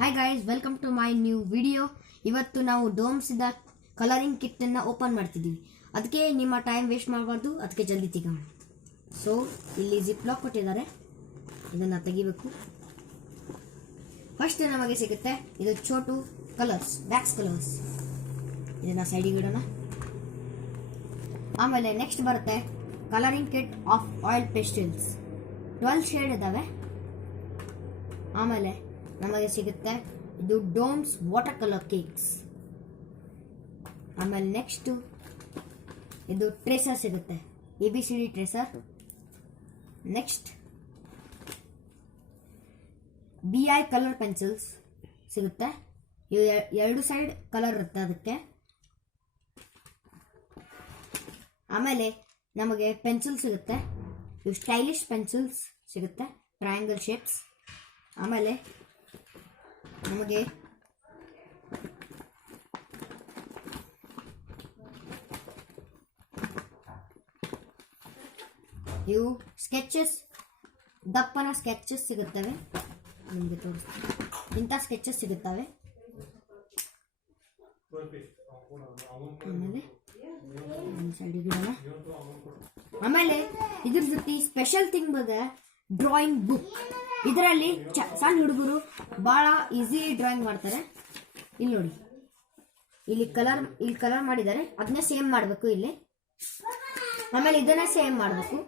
Hi guys, welcome to my new video. ಇವತ್ತು ನಾವು ಡೋಮ್ಸಿದ colouring ಕಿಟ್ಟನ್ನು open ಮಾಡ್ತಿದ್ದೀವಿ. ಅದಕ್ಕೆ ನಿಮ್ಮ ಟೈಮ್ ವೇಸ್ಟ್ ಮಾಡಬಾರ್ದು, ಅದಕ್ಕೆ ಜಲ್ದಿ ತೆಗೋಣ. ಸೊ ಇಲ್ಲಿ ಜಿಪ್ ಲಾಕ್ ಕೊಟ್ಟಿದ್ದಾರೆ, ಇದನ್ನು ತೆಗಿಬೇಕು. ಫಸ್ಟ್ ನಮಗೆ ಸಿಗುತ್ತೆ ಇದು ಚೋಟು ಕಲರ್ಸ್, ವ್ಯಾಕ್ಸ್ ಕಲರ್ಸ್. ಇದನ್ನು ಸೈಡಿಗೆ ಇಡೋಣ. ಆಮೇಲೆ ನೆಕ್ಸ್ಟ್ ಬರುತ್ತೆ colouring kit of oil pastels. 12 shade ಇದ್ದಾವೆ. ಆಮೇಲೆ ನಮಗೆ ಸಿಗುತ್ತೆ ಇದು ಡೋಮ್ಸ್ ವಾಟರ್ ಕಲರ್ ಕೇಕ್ಸ್. ಆಮೇಲೆ ನೆಕ್ಸ್ಟ್ ಇದು ಟ್ರೇಸರ್ ಸಿಗುತ್ತೆ, ABCD tracer. Next BI colour pencils ಸಿಗುತ್ತೆ. ಇವು 2 ಸೈಡ್ ಕಲರ್ ಇರುತ್ತೆ ಅದಕ್ಕೆ. ಆಮೇಲೆ ನಮಗೆ ಪೆನ್ಸಿಲ್ ಸಿಗುತ್ತೆ, ಇವು ಸ್ಟೈಲಿಶ್ ಪೆನ್ಸಿಲ್ಸ್ ಸಿಗುತ್ತೆ, ಟ್ರಯಾಂಗಲ್ ಶೇಪ್ಸ್. ಆಮೇಲೆ ನಮಗೆ ಇವು ಸ್ಕೆಚಸ್, ದಪ್ಪನ ಸ್ಕೆಚಸ್ ಸಿಗುತ್ತವೆ. ನಿಮಗೆ ತೋರಿಸ್ತೀನಿ, ಇಂಥ ಸ್ಕೆಚಸ್ ಸಿಗುತ್ತವೆ. ಆಮೇಲೆ ಇದ್ರ ಜೊತೆ ಸ್ಪೆಷಲ್ ಥಿಂಗ್ ಬಂದ ಡ್ರಾಯಿಂಗ್ ಬುಕ್. ಇದರಲ್ಲಿ ಸಣ್ಣ ಹುಡುಗರು ಬಹಳ ಈಸಿ ಡ್ರಾಯಿಂಗ್ ಮಾಡ್ತಾರೆ. ಇಲ್ಲಿ ನೋಡಿ, ಇಲ್ಲಿ ಕಲರ್ ಮಾಡಿದ್ದಾರೆ, ಅದನ್ನೇ ಸೇಮ್ ಮಾಡಬೇಕು ಇಲ್ಲಿ. ಆಮೇಲೆ ಇದನ್ನೇ ಸೇಮ್ ಮಾಡಬೇಕು.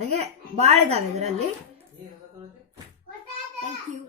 ಹಾಗೆ ಭಾಳ ಇದಾವೆ ಇದರಲ್ಲಿ. Thank you.